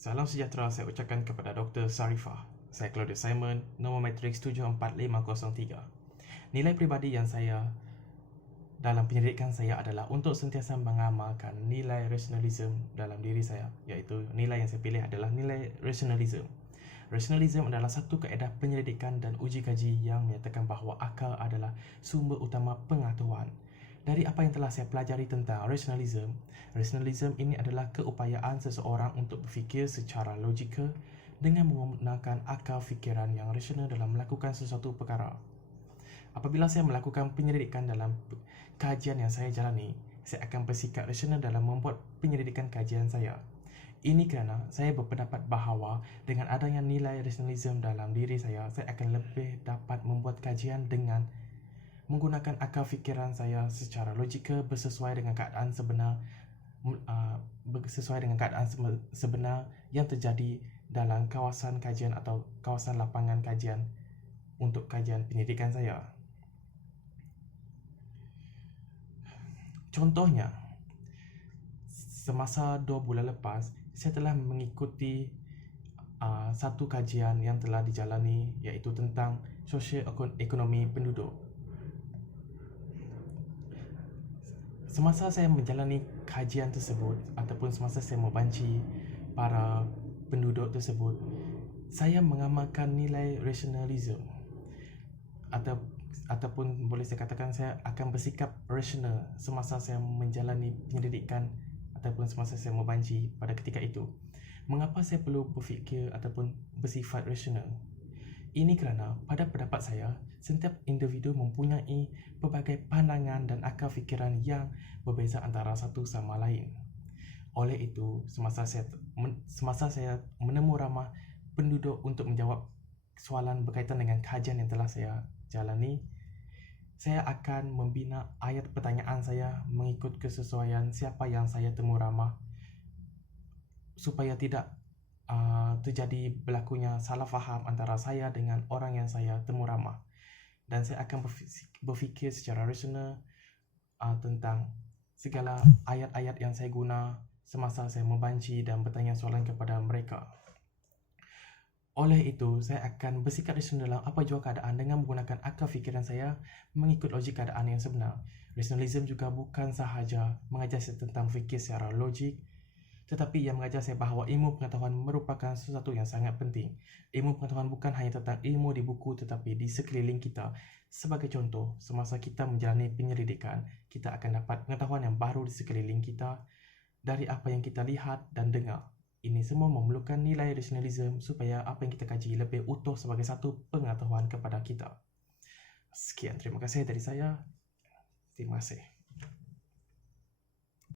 Salam sejahtera saya ucapkan kepada Dr. Sarifah. Saya Claudia Simon, nombor matrix 74503. Nilai peribadi yang saya dalam penyelidikan saya adalah untuk sentiasa mengamalkan nilai rasionalism dalam diri saya, iaitu nilai yang saya pilih adalah nilai rasionalism. Rasionalism adalah satu kaedah penyelidikan dan uji kaji yang menyatakan bahawa akal adalah sumber utama pengetahuan. Dari apa yang telah saya pelajari tentang rasionalism ini adalah keupayaan seseorang untuk berfikir secara logikal dengan menggunakan akal fikiran yang rasional dalam melakukan sesuatu perkara. Apabila saya melakukan penyelidikan dalam kajian yang saya jalani, saya akan bersikap rasional dalam membuat penyelidikan kajian saya. Ini kerana saya berpendapat bahawa dengan adanya nilai rasionalism dalam diri saya akan lebih dapat membuat kajian dengan menggunakan akal fikiran saya secara logikal bersesuai dengan keadaan sebenar yang terjadi dalam kawasan kajian atau kawasan lapangan kajian untuk kajian penyidikan saya. Contohnya, semasa 2 bulan lepas, saya telah mengikuti satu kajian yang telah dijalani, iaitu tentang sosial ekonomi penduduk. Semasa saya menjalani kajian tersebut ataupun semasa saya membanci para penduduk tersebut, saya mengamalkan nilai rasionalism ataupun boleh saya katakan saya akan bersikap rasional semasa saya menjalani penyelidikan ataupun semasa saya membanci pada ketika itu. Mengapa saya perlu berfikir ataupun bersifat rasional? Ini kerana pada pendapat saya, setiap individu mempunyai pelbagai pandangan dan akal fikiran yang berbeza antara satu sama lain. Oleh itu, semasa saya menemu ramah penduduk untuk menjawab soalan berkaitan dengan kajian yang telah saya jalani, saya akan membina ayat pertanyaan saya mengikut kesesuaian siapa yang saya temu ramah supaya tidak terjadi berlakunya salah faham antara saya dengan orang yang saya temu ramah. Dan saya akan berfikir secara rasional tentang segala ayat-ayat yang saya guna semasa saya membanci dan bertanya soalan kepada mereka. Oleh itu, saya akan bersikap rasional dalam apa jua keadaan dengan menggunakan akal fikiran saya mengikut logik keadaan yang sebenar. Rasionalism juga bukan sahaja mengajar saya tentang fikir secara logik, tetapi ia mengajar saya bahawa ilmu pengetahuan merupakan sesuatu yang sangat penting. Ilmu pengetahuan bukan hanya tentang ilmu di buku tetapi di sekeliling kita. Sebagai contoh, semasa kita menjalani penyelidikan, kita akan dapat pengetahuan yang baru di sekeliling kita dari apa yang kita lihat dan dengar. Ini semua memerlukan nilai rasionalism supaya apa yang kita kaji lebih utuh sebagai satu pengetahuan kepada kita. Sekian, terima kasih dari saya. Terima kasih.